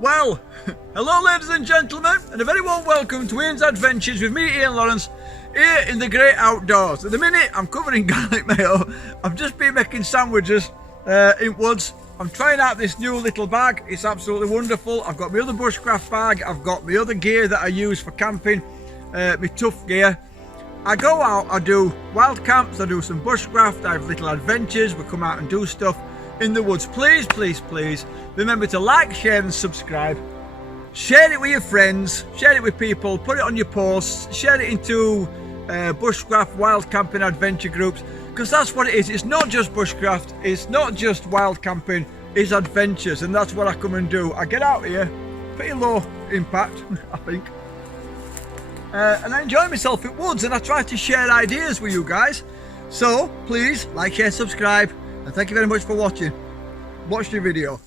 Well, hello ladies and gentlemen, and a very warm welcome to Ian's Adventures with me, Ian Lawrence, here in the great outdoors. At the minute, I'm covered in garlic mayo. I've just been making sandwiches in woods. I'm trying out this new little bag. It's absolutely wonderful. I've got my other bushcraft bag. I've got my other gear that I use for camping, my tough gear. I go out, I do wild camps, I do some bushcraft, I have little adventures. We come out and do stuff in the woods. Please, please, please remember to like, share and subscribe. Share it with your friends, share it with people, put it on your posts, share it into bushcraft, wild camping adventure groups, because that's what it is. It's not just bushcraft, it's not just wild camping, it's adventures, and that's what I come and do. I get out here, pretty low impact I think, and I enjoy myself in woods, and I try to share ideas with you guys. So please like, share, subscribe, and thank you very much for watching. Watch the video.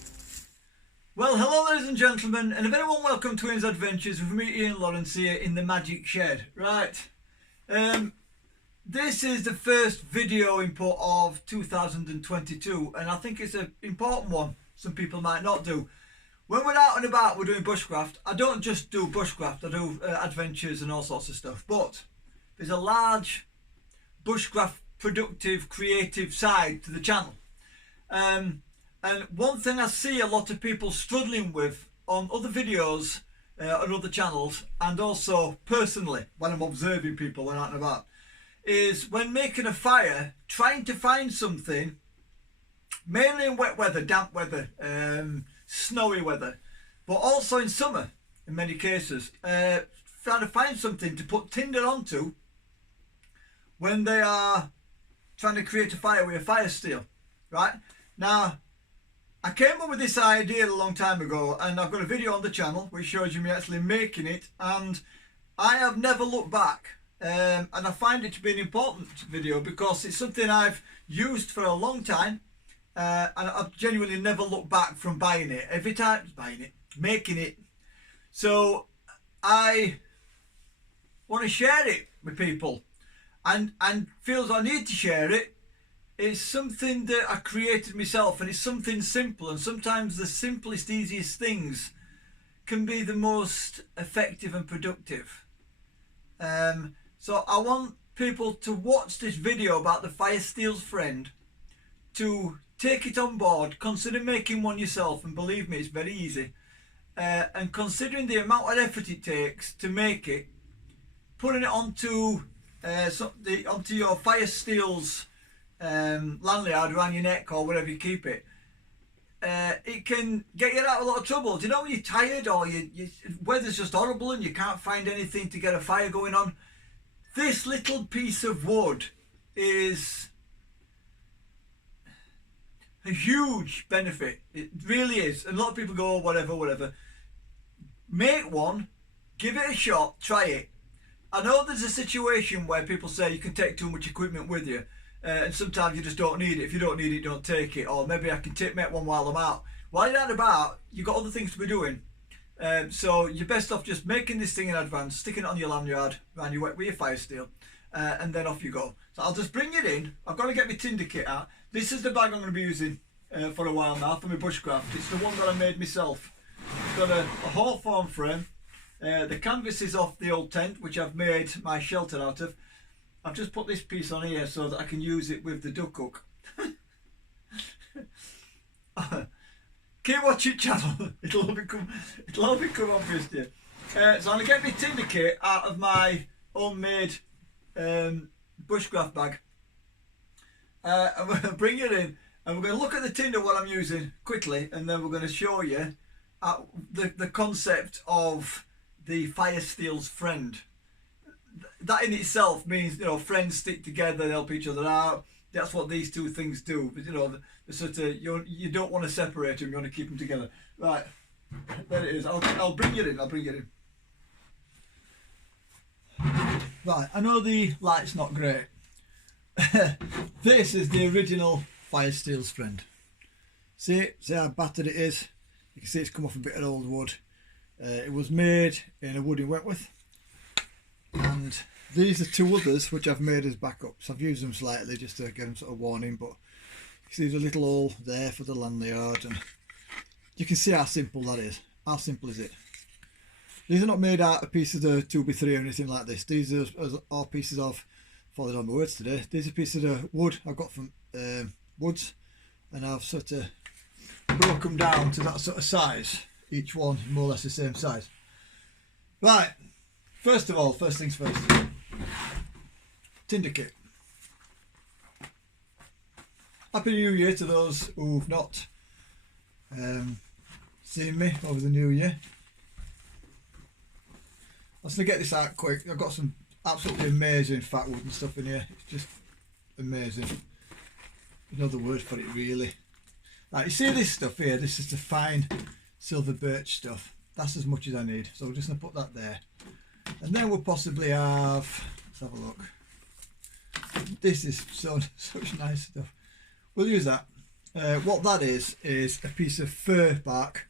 Well, hello ladies and gentlemen, and a very warm welcome to Ian's Adventures with me, Ian Lawrence, here in the magic shed. Right, this is the first video input of 2022, and I think it's an important one. Some people might not do. When we're out and about, we're doing bushcraft. I don't just do bushcraft, I do adventures and all sorts of stuff, but there's a large bushcraft productive creative side to the channel, and one thing I see a lot of people struggling with on other videos on other channels, and also personally when I'm observing people when out and about, is when making a fire, trying to find something, mainly in wet weather, damp weather, snowy weather, but also in summer in many cases, trying to find something to put tinder onto when they are trying to create a fire with a Firesteel. Right now, I came up with this idea a long time ago, and I've got a video on the channel which shows you me actually making it, and I have never looked back, and I find it to be an important video because it's something I've used for a long time, and I've genuinely never looked back from buying it. Every time making it. So I want to share it with people, and feels I need to share it. It's something that I created myself, and it's something simple, and sometimes the simplest, easiest things can be the most effective and productive. So I want people to watch this video about the Firesteel's friend, to take it on board, consider making one yourself, and believe me, it's very easy, and considering the amount of effort it takes to make it, putting it onto onto your Firesteel's lanyard around your neck or wherever you keep it, it can get you out of a lot of trouble. Do you know when you're tired, or weather's just horrible and you can't find anything to get a fire going on? This little piece of wood is a huge benefit. It really is. And a lot of people go, oh, whatever. Make one, give it a shot, try it. I know there's a situation where people say you can take too much equipment with you, and sometimes you just don't need it. If you don't need it, don't take it. Or maybe I can make one while I'm out. While you're out and about, you've got other things to be doing. So you're best off just making this thing in advance, sticking it on your lanyard around with your Firesteel, and then off you go. So I'll just bring it in. I've got to get my tinder kit out. This is the bag I'm going to be using for a while now for my bushcraft. It's the one that I made myself. It's got a hawthorn frame. The canvas is off the old tent, which I've made my shelter out of. I've just put this piece on here so that I can use it with the duck hook. Keep watching channel. It'll all become obvious to you. So I'm gonna get my tinder kit out of my homemade bushcraft bag. I'm gonna bring it in, and we're gonna look at the tinder what I'm using quickly, and then we're gonna show you the concept of the Firesteel's friend. That in itself means, you know, friends stick together, help each other out. That's what these two things do. But you know, the sort of, you don't want to separate them. You want to keep them together. Right, there it is. I'll bring it in. Right, I know the light's not great. This is the original Firesteel's friend. See how battered it is. You can see it's come off a bit of old wood. It was made in a wood in Wentworth. And these are two others which I've made as backups. I've used them slightly just to get them sort of warning, but you see there's a little hole there for the lanyard, and you can see how simple that is. How simple is it? These are not made out of pieces of 2x3 or anything like this. These are all pieces of, falling on my words today, these are pieces of wood I've got from woods, and I've sort of broke them down to that sort of size, each one more or less the same size. Right, first of all, first things first, tinder kit. Happy New Year to those who've not seen me over the New Year. I'm just going to get this out quick. I've got some absolutely amazing fat wood and stuff in here. It's just amazing. Another word for it, really. Right, you see this stuff here? This is the fine silver birch stuff. That's as much as I need. So we're just going to put that there. And then we'll possibly have, let's have a look. This is such nice stuff. We'll use that. What that is a piece of fir bark.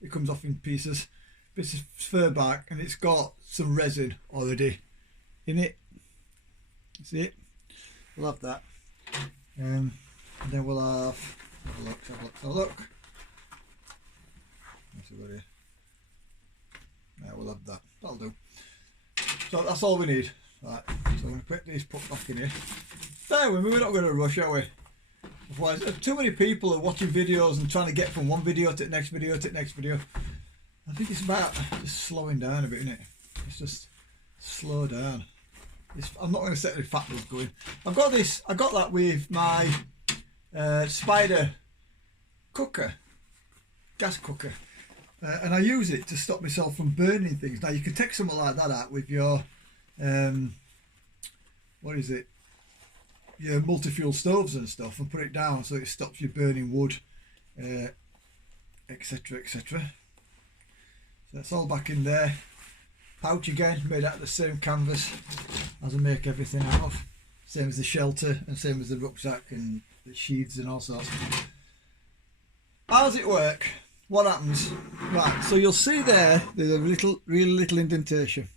It comes off in pieces. Piece of fir bark, and it's got some resin already in it. See it? We'll have that. And then we'll have a look. Have a look. What's it got here? Yeah, we'll have that. That'll do. So that's all we need. Right. So I'm going to put these back in here. There, we're not going to rush, are we? Otherwise, too many people are watching videos and trying to get from one video to the next video to the next video. I think it's about just slowing down a bit, isn't it? It's just slow down. I'm not going to set the fat load going. I've got this. I got that with my spider cooker, gas cooker, and I use it to stop myself from burning things. Now you can take something like that out with your what is it? Your multi-fuel stoves and stuff, and put it down so it stops you burning wood, etc., etc. So that's all back in there. Pouch again, made out of the same canvas as I make everything out of. Same as the shelter and same as the rucksack and the sheaths and all sorts. How does it work? What happens? Right, so you'll see there's a really little indentation.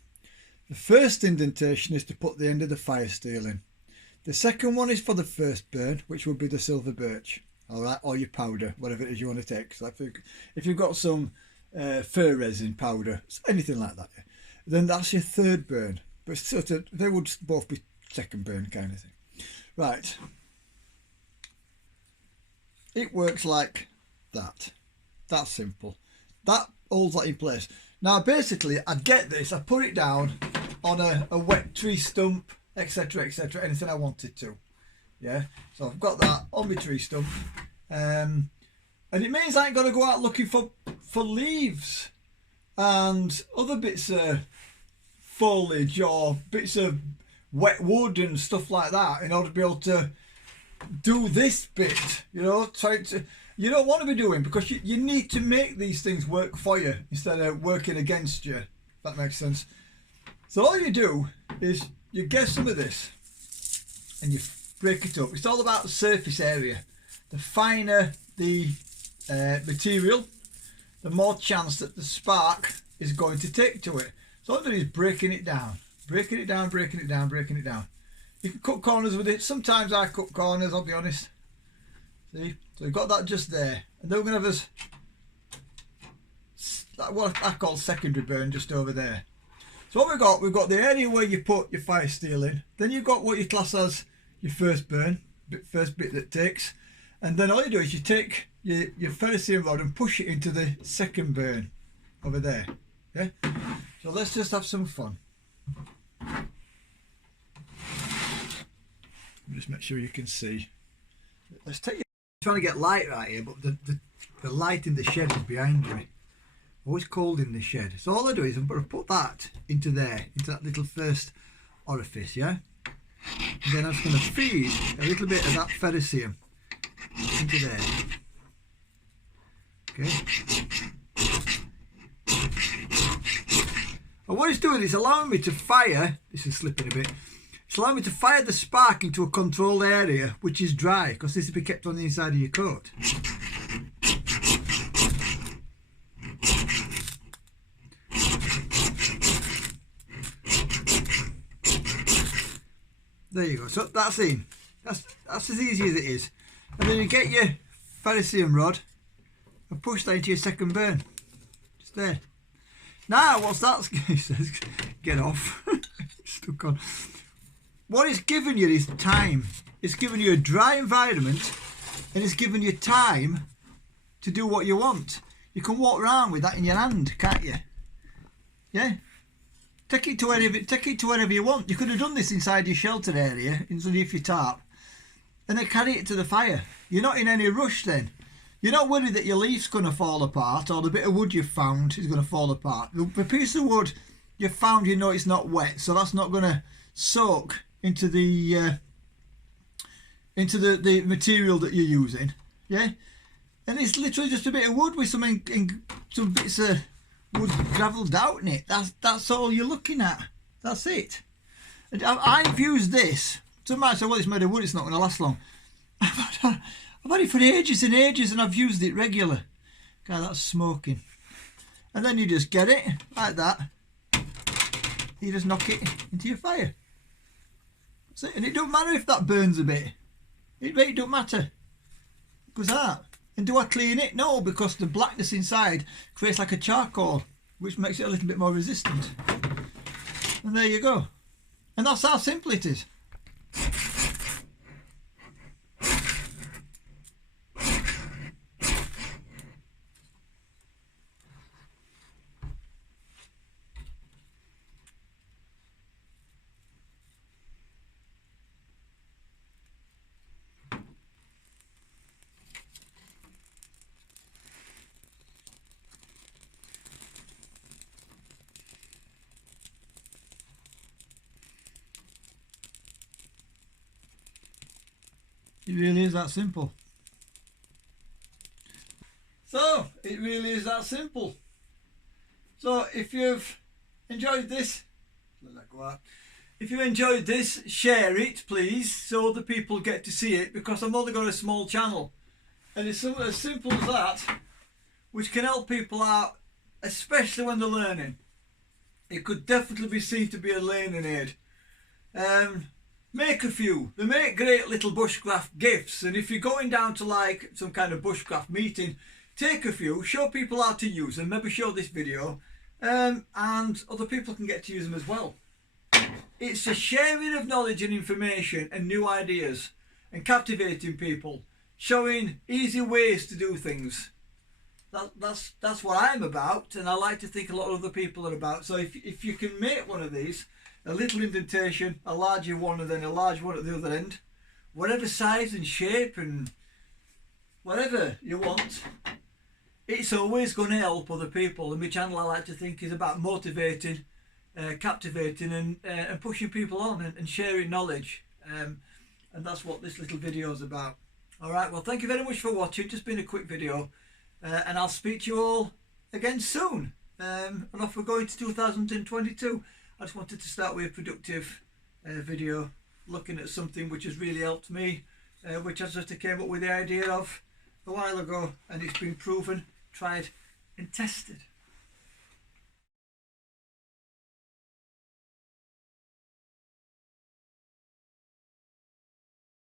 The first indentation is to put the end of the Firesteel in. The second one is for the first burn, which would be the silver birch, all right, or your powder, whatever it is you want to take. So if you've got some fir resin powder, anything like that, then that's your third burn. But sort of, they would both be second burn kind of thing. Right. It works like that. That's simple. That holds that in place. Now basically I'd get this, I'd put it down on a wet tree stump, etc., etc., anything I wanted to. Yeah, so I've got that on my tree stump, and it means I ain't got to go out looking for leaves and other bits of foliage or bits of wet wood and stuff like that in order to be able to do this bit, you know, you don't want to be doing, because you need to make these things work for you instead of working against you, if that makes sense. So all you do is you get some of this and you break it up. It's all about the surface area. The finer the material, the more chance that the spark is going to take to it. So all I'm doing is breaking it down, breaking it down, breaking it down, breaking it down. You can cut corners with it. Sometimes I cut corners, I'll be honest. See, so we've got that just there, and then we're going to have what I call secondary burn just over there. So what we've got the area where you put your Firesteel in, then you've got what you class as your first burn, first bit that takes, and then all you do is you take your Firesteel rod and push it into the second burn over there. Yeah. So let's just have some fun. Just make sure you can see. Let's take you. I'm trying to get light right here, but the light in the shed is behind me. Always cold in the shed. So all I do is I'm going to put that into there, into that little first orifice, yeah? And then I'm just going to feed a little bit of that ferrocerium into there. Okay. And what it's doing is allowing me to fire, this is slipping a bit, it's allowing me to fire the spark into a controlled area which is dry, because this will be kept on the inside of your coat. There you go. So that's in. That's as easy as it is. And then you get your ferrocerium rod and push that into your second burn. Stay. Now, what's that? He says, get off. Stuck on. What it's given you is time. It's given you a dry environment, and it's given you time to do what you want. You can walk around with that in your hand, can't you? Yeah. Take it to wherever you want. You could have done this inside your shelter area, underneath your tarp, and then carry it to the fire. You're not in any rush then. You're not worried that your leaf's going to fall apart, or the bit of wood you've found is going to fall apart. The piece of wood you've found, you know it's not wet, so that's not going to soak into the material that you're using. Yeah, and it's literally just a bit of wood with some bits of wood gravelled out in it. That's all you're looking at. That's it. And I've used this. Some might say, well, it's made of wood, it's not going to last long. I've had it for ages and ages, and I've used it regular. God, that's smoking. And then you just get it like that. You just knock it into your fire. That's it. And it don't matter if that burns a bit. It really don't matter. Because that. And do I clean it? No, because the blackness inside creates like a charcoal, which makes it a little bit more resistant. And there you go. And that's how simple it is. It really is that simple. So, it really is that simple. So, if you've enjoyed this, let that go out. If you enjoyed this, share it, please, so other people get to see it, because I've only got a small channel. And it's something as simple as that, which can help people out, especially when they're learning. It could definitely be seen to be a learning aid. Make a few. They make great little bushcraft gifts, and if you're going down to like some kind of bushcraft meeting, take a few, show people how to use them, maybe show this video, and other people can get to use them as well. It's a sharing of knowledge and information and new ideas, and captivating people, showing easy ways to do things. That's what I'm about, and I like to think a lot of other people are about. So if you can make one of these, a little indentation, a larger one, and then a large one at the other end, whatever size and shape and whatever you want, it's always going to help other people. And my channel, I like to think, is about motivating, captivating, and pushing people on and sharing knowledge. And that's what this little video is about. Alright, well, thank you very much for watching. Just been a quick video, and I'll speak to you all again soon. And off we're going to 2022. I just wanted to start with a productive video, looking at something which has really helped me, which I just came up with the idea of a while ago, and it's been proven, tried and tested.